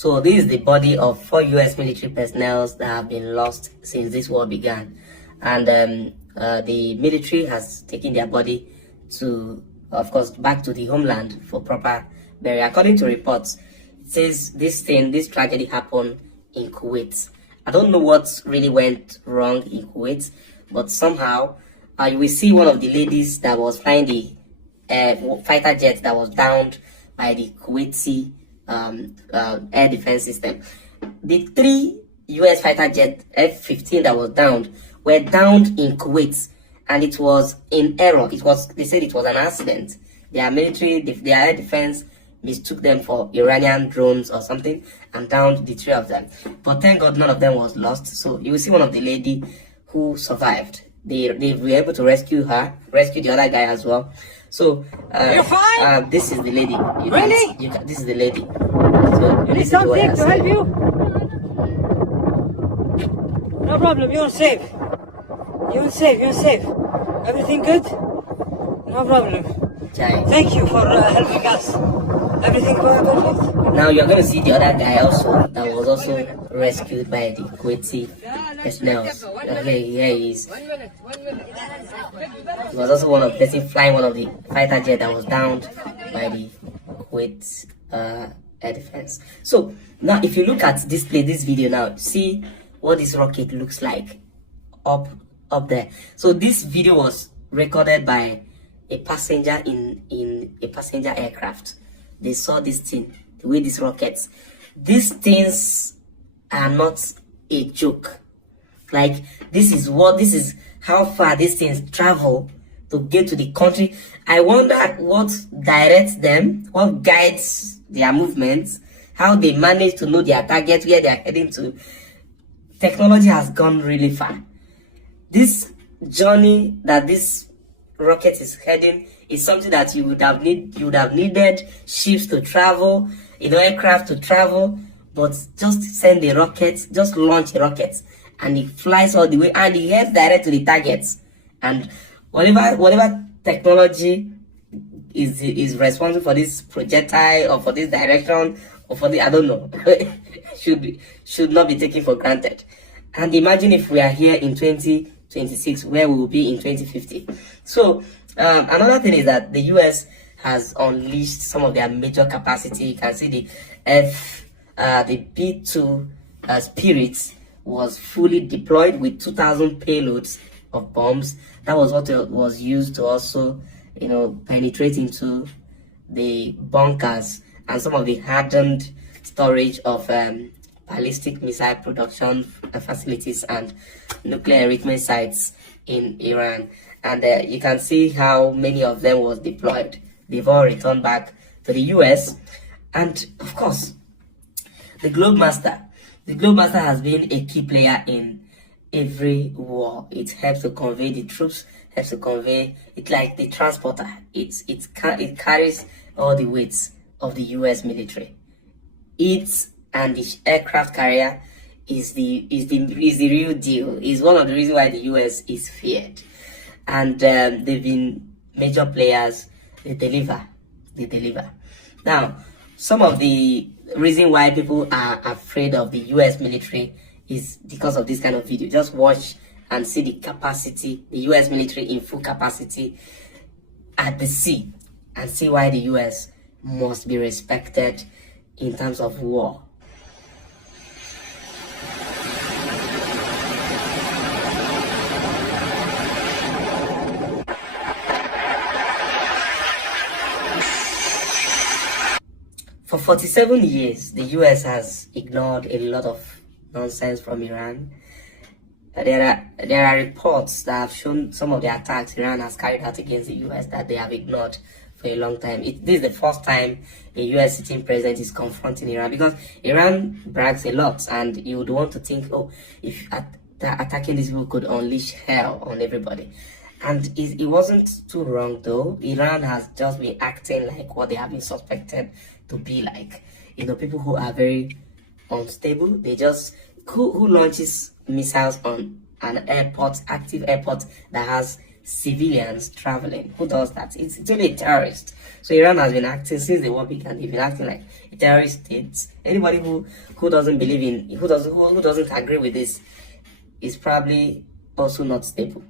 So this is the body of 4 US military personnel that have been lost since this war began. And the military has taken their body to, of course, back to the homeland for proper burial. According to reports, it says this tragedy happened in Kuwait. I don't know what really went wrong in Kuwait, but somehow you will see one of the ladies that was flying the fighter jet that was downed by the Kuwaiti air defense system. The 3 US fighter jet F-15 that was downed were downed in Kuwait, and it was in error. They said it was an accident. Their military, their air defense mistook them for Iranian drones or something and downed the 3 of them. But thank God none of them was lost. So you will see one of the lady who survived. They were able to rescue the other guy as well. So you're fine? This is the lady. Really? This is the lady. So you need something to help you? No problem, you're safe. You're safe. Everything good? No problem. Thank you for helping us. Everything going perfect? Now you're going to see the other guy also that was also rescued by the Kuwaiti personnel. Okay, here he is. He was also one of the person flying one of the fighter jet that was downed by the Kuwait air defense. So now if you look at this video now, see what this rocket looks like up there. So this video was recorded by a passenger in a passenger aircraft. They saw this thing, the way these rockets, these things are not a joke. Like this is how far these things travel to get to the country. I wonder what directs them, what guides their movements, how they manage to know their target, where they are heading to. Technology has gone really far. This journey that this rocket is heading is something that you would have needed ships to travel, aircraft to travel, but just send a rocket, just launch a rocket, and it flies all the way and it heads direct to the targets. And whatever technology is responsible for this projectile or for this direction or for the, I don't know, should not be taken for granted. And imagine if we are here in 2026, where we will be in 2050. So another thing is that the US has unleashed some of their major capacity. You can see the B-2 Spirit was fully deployed with 2,000 payloads of bombs. That was what was used to also, penetrate into the bunkers and some of the hardened storage of ballistic missile production facilities and nuclear enrichment sites in Iran. And you can see how many of them was deployed. They've all returned back to the US. And of course, the Globemaster. The Globemaster has been a key player in every war. It helps to convey the troops, helps to convey it like the transporter. It carries all the weights of the US military. It and the aircraft carrier is the real deal. Is one of the reasons why the US is feared. And they've been major players. They deliver. Now, some of the reason why people are afraid of the US military is because of this kind of video. Just watch and see the capacity, the US military in full capacity at the sea, and see why the US must be respected in terms of war. For 47 years, the US has ignored a lot of nonsense from Iran. There are reports that have shown some of the attacks Iran has carried out against the US that they have ignored for a long time. This is the first time a US sitting president is confronting Iran, because Iran brags a lot, and you would want to think, oh, if attacking these people could unleash hell on everybody. And it wasn't too wrong though. Iran has just been acting like what they have been suspected to be like. People who are very unstable. They just who launches missiles on an airport, active airport that has civilians traveling. Who does that? It's only a terrorist. So Iran has been acting since the war began. They've been acting like a terrorist state. Anybody who doesn't believe in, who doesn't agree with this is probably also not stable.